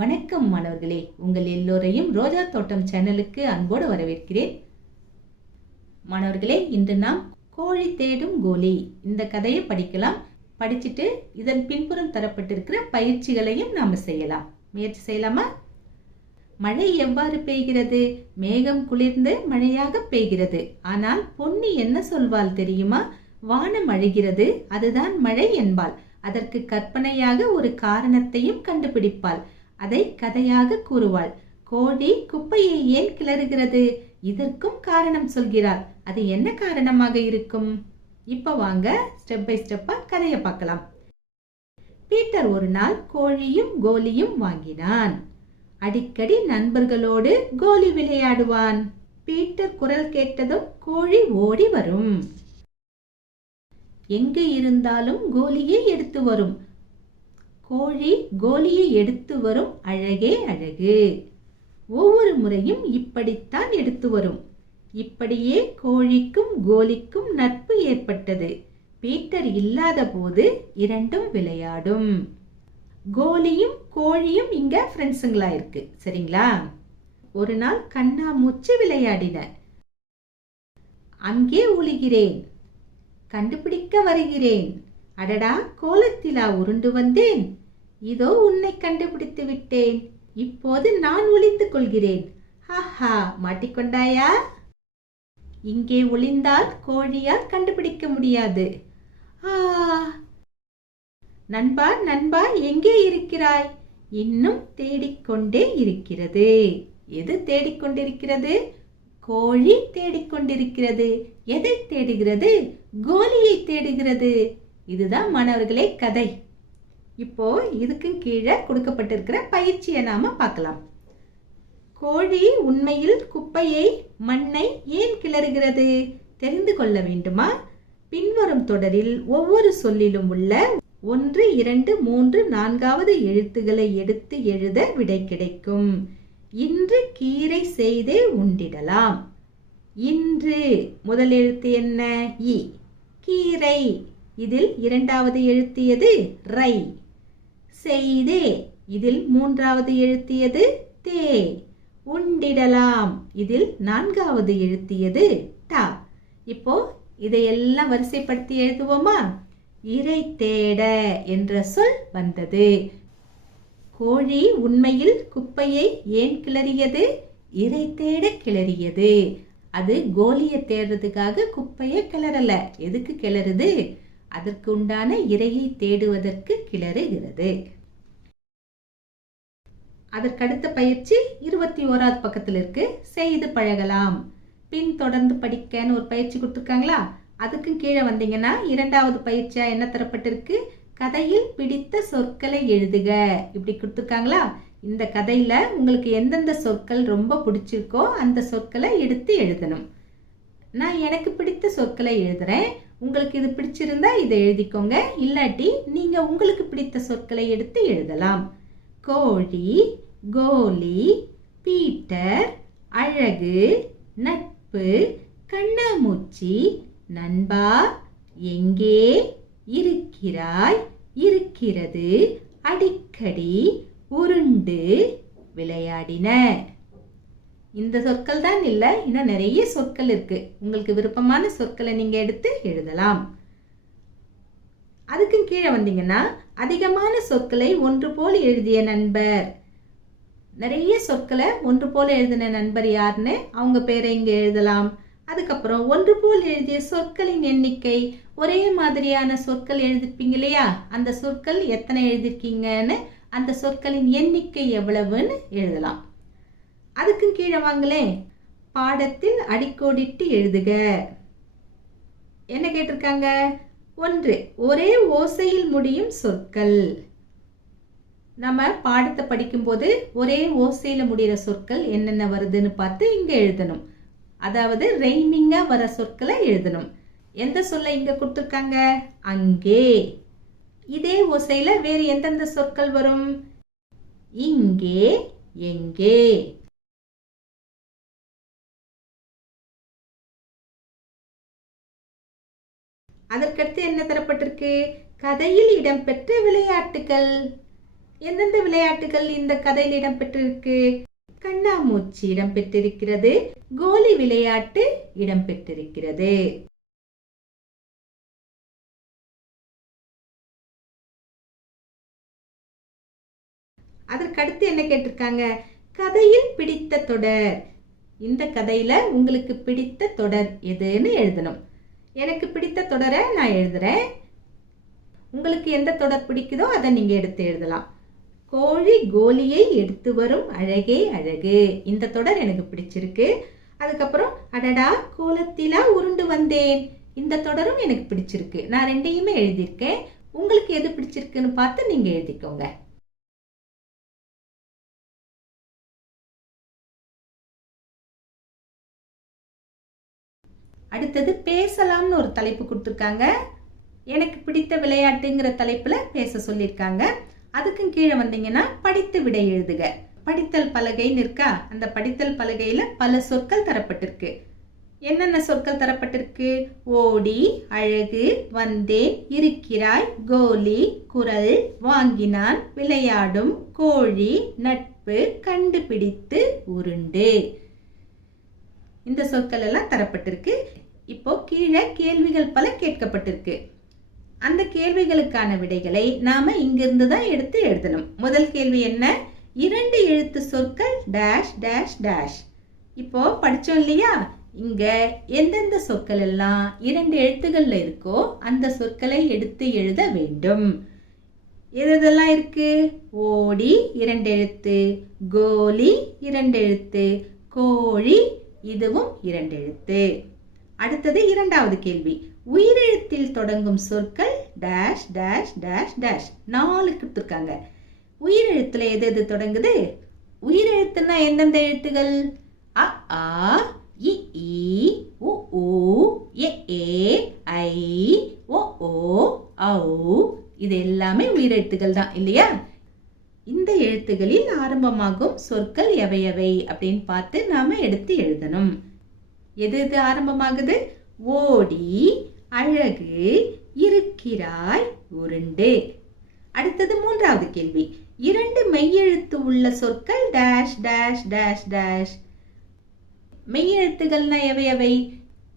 வணக்கம் மாணவர்களே, உங்கள் எல்லோரையும் ரோஜா தோட்டம் சேனலுக்கு அன்போடு வரவேற்கிறேன். மாணவர்களே, இன்று நாம் கோழி தேடும் கோலி இந்த கதையை படிக்கலாம். படிச்சுட்டு இதன் பின்புறம் தரப்பட்டிருக்கிற பயிற்சிகளையும் நாம செய்யலாம். முயற்சி செய்யலாமா? மழை எவ்வாறு பெய்கிறது? மேகம் குளிர்ந்து மழையாக பெய்கிறது. ஆனால் பொன்னி என்ன சொல்வாள் தெரியுமா? வானம் அழுகிறது, அதுதான் மழை என்பாள். அதற்கு கற்பனையாக ஒரு காரணத்தையும் கண்டுபிடிப்பாள். அதை கதையாக கூறுவாள். கோழி குப்பையை ஏன் கிளறுகிறது? இதற்கும் காரணம் சொல்கிறாள். அது என்ன காரணமாக இருக்கும்? இப்ப வாங்க ஸ்டெப் பை ஸ்டெப்பா கதையை பார்க்கலாம். பீட்டர் ஒரு நாள் கோழியும் கோலியும் வாங்கினான். அடிக்கடி நண்பர்களோடு கோலி விளையாடுவான். பீட்டர் குரல் கேட்டதும் கோழி ஓடி வரும். எங்கு இருந்தாலும் கோலியை எடுத்து வரும். கோழி கோலியை எடுத்து வரும் அழகே அழகு. ஒவ்வொரு முறையும் இப்படித்தான் எடுத்து வரும். இப்படியே கோழிக்கும் கோலிக்கும் நட்பு ஏற்பட்டது. பீட்டர் இல்லாத போது இரண்டும் விளையாடும். கோலியும் கோழியும் இங்க ஃப்ரெண்ட்ஸுங்களா இருக்கு, சரிங்களா? ஒரு நாள் கண்ணாமூச்சி விளையாடின. அங்கே ஒளிகிறேன், கண்டுபிடிக்க வருகிறேன். அடடா, கோலத்திலா உருண்டு வந்தேன். இதோ உன்னை கண்டுபிடித்து விட்டேன். இப்போது நான் ஒளிந்து கொள்கிறேன். ஹாஹா, மாட்டிக்கொண்டாயா? இங்கே ஒளிந்தால் கோழியால் கண்டுபிடிக்க முடியாது. நண்பா நண்பா, எங்கே இருக்கிறாய்? இன்னும் தேடிக்கொண்டே இருக்கிறது. எது தேடிக்கொண்டிருக்கிறது? கோழி தேடிக்கொண்டிருக்கிறது. எதை தேடுகிறது? கோலியை தேடுகிறது. இதுதான் மாணவர்களே கதை. இப்போ இதுக்கு கீழே கொடுக்கப்பட்டிருக்கிற பயிற்சியை நாம பார்க்கலாம். கோழி உண்மையில் குப்பையை, மண்ணை ஏன் கிளறுகிறது? தெரிந்து கொள்ள வேண்டுமா? பின்வரும் தொடரில் ஒவ்வொரு சொல்லிலும் உள்ள 1, 2, 3, 4வது எழுத்துக்களை எடுத்து எழுத விடை கிடைக்கும். இன்று கீரை செய்தே உண்டிடலாம். இன்று முதல் எழுத்து என்ன? இ. கீரை, இதில் இரண்டாவது எழுத்து எது? ரை. செய்தே, இதில் மூன்றாவது எழுத்து எது? தே. உண்டிடலாம், இதில் நான்காவது எழுத்து எது? டா. இப்போ இதையெல்லாம் வரிசைப்படுத்தி எழுதுவோமா? இரை தேட என்ற சொல் வந்தது. கோழி உண்மையில் குப்பையை ஏன் கிளறியது? இரை தேட கிளறியது. அது கோலியை தேடுறதுக்காக குப்பையை கிளறல. எதுக்கு கிளறுது? அதற்கு உண்டான இரையை தேடுவதற்கு கிளறுகிறது. அதற்கடுத்த பயிற்சி 21வது பக்கத்தில் இருக்கு. செய்து பழகலாம். பின் தொடர்ந்து படிக்கன்னு ஒரு பயிற்சி கொடுத்துருக்காங்களா? அதுக்கு கீழே வந்தீங்கன்னா 2வது பயிற்சியா என்ன தரப்பட்டிருக்கு? கதையில் பிடித்த சொற்களை எழுதுக. இப்படி கொடுத்துருக்காங்களா? இந்த கதையில உங்களுக்கு எந்தெந்த சொற்கள் ரொம்ப பிடிச்சிருக்கோ அந்த சொற்களை எடுத்து எழுதணும். நான் எனக்கு பிடித்த சொற்களை எழுதுறேன். உங்களுக்கு இது பிடிச்சிருந்தா இதை எழுதிக்கோங்க. இல்லாட்டி நீங்க உங்களுக்கு பிடித்த சொற்களை எடுத்து எழுதலாம். கோழி, கோலி, பீட்டர், அழகு, நட்பு, கண்ணாமூச்சி, நண்பா, எங்கே, இருக்கிறாய், இருக்கிறது, அடிக்கடி, உருண்டு, விளையாடின. இந்த சொற்கள் தான் இல்ல, இன்னும் நிறைய சொற்கள் இருக்கு. உங்களுக்கு விருப்பமான சொற்களை நீங்க எடுத்து எழுதலாம். அதுக்கு கீழே வந்தீங்கன்னா அதிகமான சொற்களை ஒன்று போல் எழுதிய நண்பர். நிறைய சொற்களை ஒன்று போல எழுதின நண்பர் யாருன்னு அவங்க பேரை இங்க எழுதலாம். அதுக்கப்புறம் ஒன்று போல் எழுதிய சொற்களின் எண்ணிக்கை. ஒரே மாதிரியான சொற்கள் எழுதிருப்பீங்க இல்லையா? அந்த சொற்கள் எத்தனை எழுதிருக்கீங்கன்னு, அந்த சொற்களின் எண்ணிக்கை எவ்வளவுன்னு எழுதலாம். அதுக்கு கீழே வாங்களே, பாடத்தில் அடிக்கோடிட்டு எழுதுக. என்ன கேட்டிருக்காங்க? 1, ஒரே ஓசையில் முடியும் சொற்கள். நம்ம பாடத்தை படிக்கும்போது ஒரே ஓசையில முடிகிற சொற்கள் என்னென்ன வருதுன்னு பார்த்து இங்க எழுதணும். அதாவது ரெய்மிங்கா வர சொற்களை எழுதணும். எந்த சொல்ல இங்க கொடுத்துருக்காங்க? அங்கே. இதே ஓசையில வேறு எந்தெந்த சொற்கள் வரும்? இங்கே, எங்கே. அதற்கடுத்து என்ன தரப்பட்டிருக்கு? கதையில் இடம்பெற்ற விளையாட்டுகள். எந்தெந்த விளையாட்டுகள் இந்த கதையில் இடம்பெற்றிருக்கு? கண்ணாமூச்சி இடம்பெற்றிருக்கிறது, கோலி விளையாட்டு இடம்பெற்றிருக்கிறது. அதற்கடுத்து என்ன கேட்டிருக்காங்க? கதையில் பிடித்த தொடர். இந்த கதையில உங்களுக்கு பிடித்த தொடர் எதுன்னு எழுதணும். எனக்கு பிடித்த தொடரை நான் எழுதுறேன். உங்களுக்கு எந்த தொடர் பிடிக்குதோ அதை நீங்க எடுத்து எழுதலாம். கோழி கோலியை எடுத்து வரும் அழகே அழகு, இந்த தொடர் எனக்கு பிடிச்சிருக்கு. அதுக்கப்புறம் அடடா கோலத்திலா உருண்டு வந்தேன், இந்த தொடரும் எனக்கு பிடிச்சிருக்கு. நான் ரெண்டையுமே எழுதியிருக்கேன். உங்களுக்கு எது பிடிச்சிருக்குன்னு பார்த்து நீங்க எழுதிக்கோங்க. அடுத்தது பேசலாம்னு ஒரு தலைப்பு கொடுத்துருக்காங்க. எனக்கு பிடித்த விளையாட்டுங்கிற தலைப்புல பேச சொல்லியிருக்காங்க. அதுக்கும் கீழே வந்தீங்கன்னா படித்து விடை எழுதுக. படித்தல் பலகைன்னு இருக்கா, அந்த படித்தல் பலகையில பல சொற்கள் தரப்பட்டிருக்கு. என்னென்ன சொற்கள் தரப்பட்டிருக்கு? ஓடி, அழகு, வந்தேன், இருக்கிறாய், கோலி, குரல், வாங்கினான், விளையாடும், கோழி, நட்பு, கண்டுபிடித்து, உருண்டு. இந்த சொற்கள் எல்லாம் தரப்பட்டிருக்கு. இப்போ கீழே கேள்விகள் பல கேட்கப்பட்டிருக்கு. அந்த கேள்விகளுக்கான விடைகளை நாம இங்கிருந்து தான் எடுத்து எழுதணும். முதல் கேள்வி என்ன? 2 எழுத்து சொற்கள் டேஷ் டேஷ் டேஷ். இப்போ படிச்சோம் இல்லையா? இங்க எந்தெந்த சொற்கள் எல்லாம் 2 எழுத்துகள்ல இருக்கோ அந்த சொற்களை எடுத்து எழுத வேண்டும். எதெல்லாம் இருக்கு? ஓடி 2 எழுத்து, கோலி 2 எழுத்து, கோழி இதுவும் 2 எழுத்து. அடுத்தது இரண்டாவது கேள்வி. உயிரெழுத்தில் தொடங்கும் சொற்கள் டேஷ் டேஷ் டேஷ் டேஷ். 4 கொடுத்துருக்காங்க. உயிரெழுத்துல எது எது தொடங்குது? உயிரெழுத்துன்னா எந்தெந்த எழுத்துகள்? அ ஆ, இ ஈ, உ ஊ, எ ஏ, ஐ, ஓ ஓ, ஔ. இது எல்லாமே உயிரெழுத்துகள் தான் இல்லையா? இந்த எழுத்துகளில் ஆரம்பமாகும் சொற்கள் எவையவை அப்படின்னு பார்த்து நாம எடுத்து எழுதணும். எது எது ஆரம்பமாகுது? ஓடி, அழகு, இருக்கிறாய், உருண்டு. அடுத்தது மூன்றாவது கேள்வி. 2 மெய்யெழுத்து உள்ள சொற்கள் டேஷ் டேஷ் டேஷ் டேஷ். மெய்யெழுத்துகள்னா எவையவை?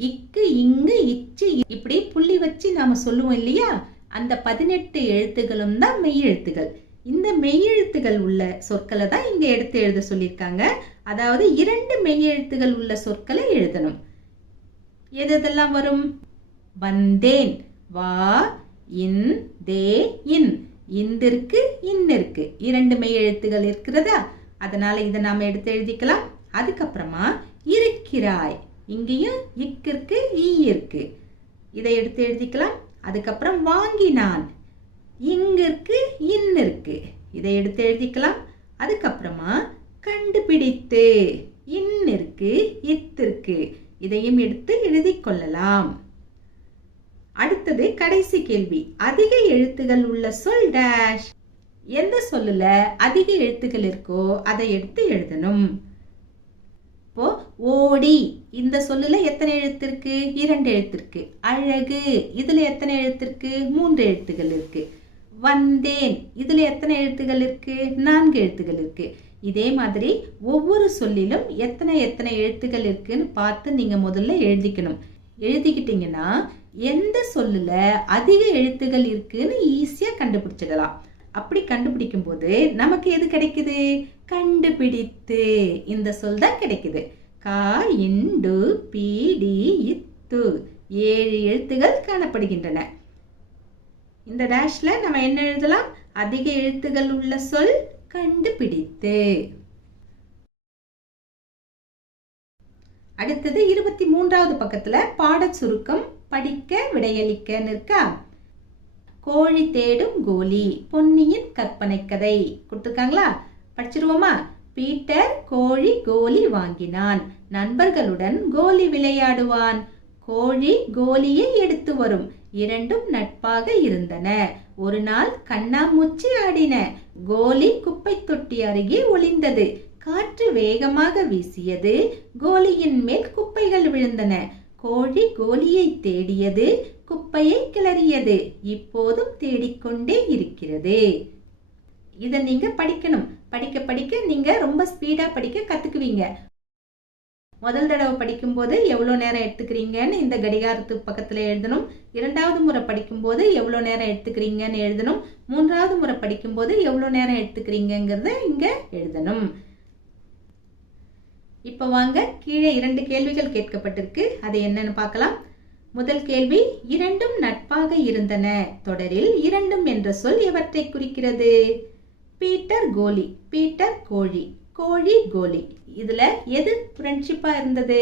இக்கு, இங்கு, இச்சு, இப்படி புள்ளி வச்சு நாம சொல்லுவோம் இல்லையா? அந்த 18 எழுத்துகளும் தான் மெய்யெழுத்துகள். இந்த மெய்யெழுத்துகள் உள்ள சொற்களை தான் இங்க எடுத்து எழுத சொல்லியிருக்காங்க. அதாவது 2 மெய்யெழுத்துகள் உள்ள சொற்களை எழுதணும். எதெல்லாம் வரும்? வந்தேன், வா, இன், தே, இன். இந்திற்கு, இன்னிற்கு 2 மெய்யெழுத்துகள் இருக்கிறதா? அதனால இதை நாம எடுத்து எழுதிக்கலாம். அதுக்கப்புறமா இருக்கிறாய், இங்கேயும் இக்கிற்கு, ஈ இருக்கு, இதை எடுத்து எழுதிக்கலாம். அதுக்கப்புறம் வாங்கினான், இங்கிற்கு, இன்னிற்கு, இதை எடுத்து எழுதிக்கலாம். அதுக்கப்புறமா கண்டுபிடித்து, இன்னிற்கு, இத்திற்கு, இதையும் எடுத்து எழுதி கொள்ளலாம். அடுத்தது கடைசி கேள்வி. அதிக எழுத்துகள் உள்ள சொல் டேஷ். எந்த சொல்லுல அதிக எழுத்துக்கள் இருக்கோ அதை எடுத்து எழுதணும். இப்போ ஓடி இந்த சொல்லுல எத்தனை எழுத்து இருக்கு? 2 எழுத்து இருக்கு. அழகு இதுல எத்தனை எழுத்து இருக்கு? 3 எழுத்துகள் இருக்கு. வந்தேன் இதுல எத்தனை எழுத்துகள் இருக்கு? 4 எழுத்துகள் இருக்கு. இதே மாதிரி ஒவ்வொரு சொல்லிலும் எத்தனை எத்தனை எழுத்துகள் இருக்குன்னு பார்த்து நீங்க முதல்ல எழுதிக்கணும். எழுதிக்கிட்டீங்கன்னா எந்த சொல்லுல அதிக எழுத்துகள் இருக்குன்னு ஈஸியா கண்டுபிடிச்சிடலாம். அப்படி கண்டுபிடிக்கும் போது நமக்கு எது கிடைக்குது? கண்டுபிடித்து இந்த சொல் தான் கிடைக்குது. கா, இண்டு, பி, டி, இத்து 7 எழுத்துகள் காணப்படுகின்றன. இந்த டேஷ்ல நம்ம என்ன எழுதலாம்? அதிக எழுத்துகள் உள்ள சொல் கண்டுபிடித்து. அடுத்தது 23வது பக்கத்துல பாட சுருக்கம் படிக்க விடையளிக்க இருக்கா? கோழி தேடும் கோலி, பொன்னியின் கற்பனை கதை கொடுத்துருக்காங்களா? படிச்சிருவோமா? பீட்டர் கோழி கோலி வாங்கினான், நண்பர்களுடன் கோலி விளையாடுவான், கோழி கோலியை எடுத்து வரும், இரண்டும் நட்பாக இருந்தன, ஒரு நாள் கண்ணாமூச்சி ஆடின, கோலி குப்பை தொட்டி அருகே ஒளிந்தது, காற்று வேகமாக வீசியது, கோலியின் மேல் குப்பைகள் விழுந்தன, கோழி கோலியை தேடியது, குப்பையை கிளறியது, இப்போதும் தேடிக்கொண்டே இருக்கிறது. இதை நீங்க படிக்கணும். படிக்க படிக்க நீங்க ரொம்ப ஸ்பீடா படிக்க கத்துக்குவீங்க. முதல் தடவை படிக்கும்போது எவ்வளோ நேரம் எடுத்துக்கிறீங்கன்னு இந்த கடிகாரத்து பக்கத்தில் எழுதணும். இரண்டாவது முறை படிக்கும்போது எவ்வளோ நேரம் எடுத்துக்கிறீங்கன்னு எழுதணும். மூன்றாவது முறை படிக்கும்போது எவ்வளோ நேரம் எடுத்துக்கிறீங்கிறத இங்க எழுதணும். இப்போ வாங்க, கீழே 2 கேள்விகள் கேட்கப்பட்டிருக்கு. அது என்னன்னு பார்க்கலாம். முதல் கேள்வி, இரண்டும் நட்பாக இருந்தன தொடரில் இரண்டும் என்ற சொல் எவற்றை குறிக்கிறது? பீட்டர் கோலி, பீட்டர் கோழி, கோழி கோலி. இதுல எது ஃப்ரெண்ட்ஷிப்பா இருந்தது?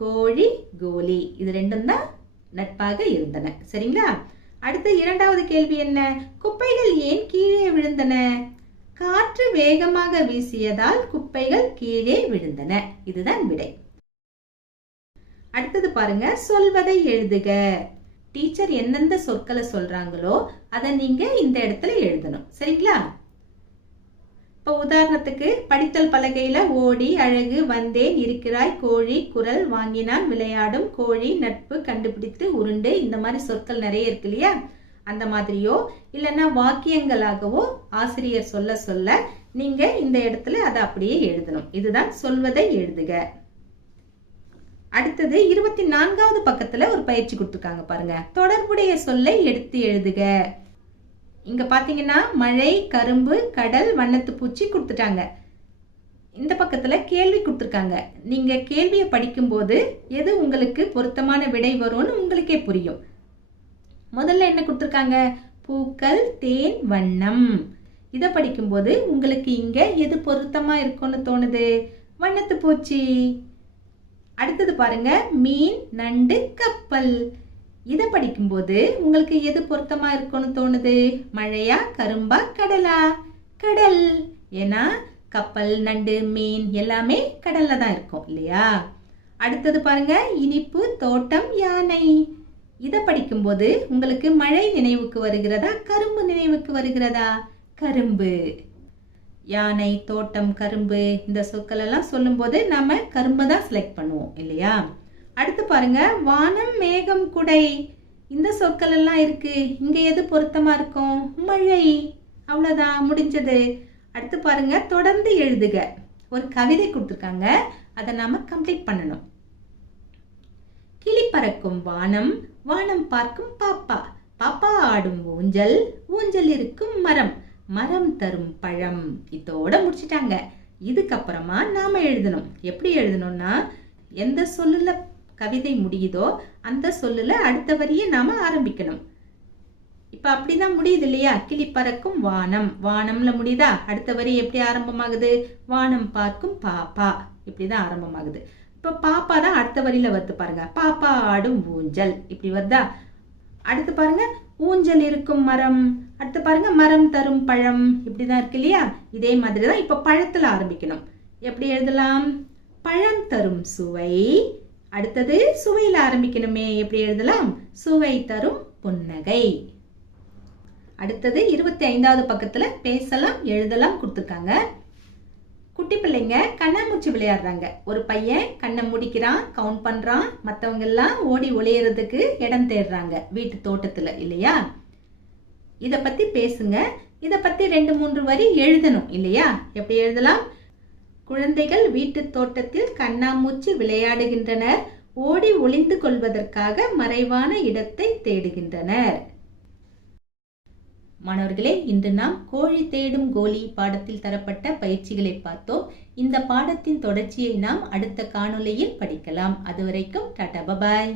கோழி கோலி. இது ரெண்டும் தான் நட்பாக இருந்தன. சரிங்களா? அடுத்த இரண்டாவது கேள்வி என்ன? குப்பைகள் ஏன் கீழே விழுந்தன? காற்று வேகமாக வீசியதால் குப்பைகள் கீழே விழுந்தன. இதுதான் விடை. அடுத்தது பாருங்க, சொல்வதை எழுதுக. டீச்சர் எந்தெந்த சொற்களை சொல்றாங்களோ அதை நீங்க இந்த இடத்துல எழுதணும். சரிங்களா? இப்போ உதாரணத்துக்கு படித்தல் பலகையில ஓடி, அழகு, வந்தேன், இருக்கிறாய், கோழி, குரல், வாங்கினான், விளையாடும், கோழி, நட்பு, கண்டுபிடித்து, உருண்டு, இந்த மாதிரி சொற்கள் நிறைய இருக்கு இல்லையா? அந்த மாதிரியோ இல்லைன்னா வாக்கியங்களாகவோ ஆசிரியர் சொல்ல சொல்ல நீங்க இந்த இடத்துல அதை அப்படியே எழுதணும். இதுதான் சொல்வதை எழுதுக. அடுத்தது 24வது பக்கத்துல ஒரு பயிற்சி கொடுத்துருக்காங்க பாருங்க. தொடர்புடைய சொல்லை எடுத்து எழுதுக. இங்க பாத்தீங்கன்னா மழை, கரும்பு, கடல், வண்ணத்து பூச்சி கொடுத்துட்டாங்க. இந்த பக்கத்துல கேள்வி கொடுத்துருக்காங்க. நீங்க கேள்வியை படிக்கும்போது எது உங்களுக்கு பொருத்தமான விடை வரும்னு உங்களுக்கே புரியும். முதல்ல என்ன கொடுத்துருக்காங்க? பூக்கள், தேன், வண்ணம். இதை படிக்கும்போது உங்களுக்கு இங்க எது பொருத்தமா இருக்கும்னு தோணுது? வண்ணத்து பூச்சி. அடுத்தது பாருங்க, மீன், நண்டு, கப்பல். இதை படிக்கும்போது உங்களுக்கு எது பொருத்தமா இருக்கும்னு தோணுது? மழையா, கரும்பா, கடலா? கடல். ஏன்னா கப்பல், நண்டு, மீன் எல்லாமே கடல்ல தான் இருக்கும் இல்லையா? அடுத்தது பாருங்க, இனிப்பு, தோட்டம், யானை. இதை படிக்கும்போது உங்களுக்கு மழை நினைவுக்கு வருகிறதா, கரும்பு நினைவுக்கு வருகிறதா? கரும்பு. யானை, தோட்டம், கரும்பு இந்த சொற்கள் எல்லாம் சொல்லும் போது நாம கரும்பை தான் செலக்ட் பண்ணுவோம் இல்லையா? அடுத்து பாருங்க, வானம், மேகம், குடை. இந்த சொற்கள் எல்லாம் இருக்கு. இங்க எது பொருத்தமா இருக்கும்? மழை. அவ்வளவுதான், முடிஞ்சது. அடுத்து பாருங்க, தொடர்ந்து எழுதுக. ஒரு கவிதை கொடுத்துருக்காங்க, அதை நாம கம்ப்ளீட் பண்ணணும். கிளி பறக்கும் வானம், வானம் பார்க்கும் பாப்பா, பாப்பா ஆடும் ஊஞ்சல், ஊஞ்சல் இருக்கும் மரம், மரம் தரும் பழம். இதோட முடிச்சிட்டாங்க. இதுக்கப்புறமா நாம எழுதணும். எப்படி எழுதணும்னா, எந்த சொல்லுல கவிதை முடியுதோ அந்த சொல்லுல அடுத்த வரியை நாம ஆரம்பிக்கணும். இப்ப அப்படிதான் முடியுது இல்லையா? கிளி பறக்கும் வானம், வானம்ல முடியுதா? அடுத்த வரி எப்படி ஆரம்பமாகுது? வானம் பார்க்கும் பாப்பா, இப்படிதான் ஆரம்பமாகுது. இப்ப பாப்பா தான் அடுத்த வரியில வருது பாருங்க. பாப்பா ஆடும் ஊஞ்சல், இப்படி வருதா? அடுத்து பாருங்க, ஊஞ்சல் இருக்கும் மரம். அடுத்து பாருங்க, மரம் தரும் பழம். இப்படிதான் இருக்கு இல்லையா? இதே மாதிரிதான் இப்ப பழத்துல ஆரம்பிக்கணும். எப்படி எழுதலாம்? பழம் தரும் சுவை. அடுத்தது சுவையில ஆரம்பிக்கணுமே, எப்படி எழுதலாம்? சுவை தரும் புன்னகை. அடுத்தது 25வது பக்கத்துல பேசலாம், எழுதலாம் கொடுத்துருக்காங்க. குட்டி பிள்ளைங்க கண்ணாமூச்சி விளையாடுறாங்க. ஒரு பையன் கண்ணை முடிக்கிறான், கவுண்ட் பண்றான். மற்றவங்க எல்லாம் ஓடி ஒளியறதுக்கு இடம் தேடுறாங்க வீட்டு தோட்டத்துல இல்லையா? இத பத்தி பேசுங்க. இத பத்தி 2-3 வரி எழுதணும் இல்லையா? எப்படி எழுதலாம்? குழந்தைகள் வீட்டு தோட்டத்தில் கண்ணாமூச்சி விளையாடுகின்றனர். ஓடி ஒளிந்து கொள்வதற்காக மறைவான இடத்தை தேடுகின்றனர். மாணவர்களே, இன்று நாம் கோழி தேடும் கோலி பாடத்தில் தரப்பட்ட பயிற்சிகளை பார்த்தோம். இந்த பாடத்தின் தொடர்ச்சியை நாம் அடுத்த காணொளியில் படிக்கலாம். அதுவரைக்கும் டாடா, பபாய்.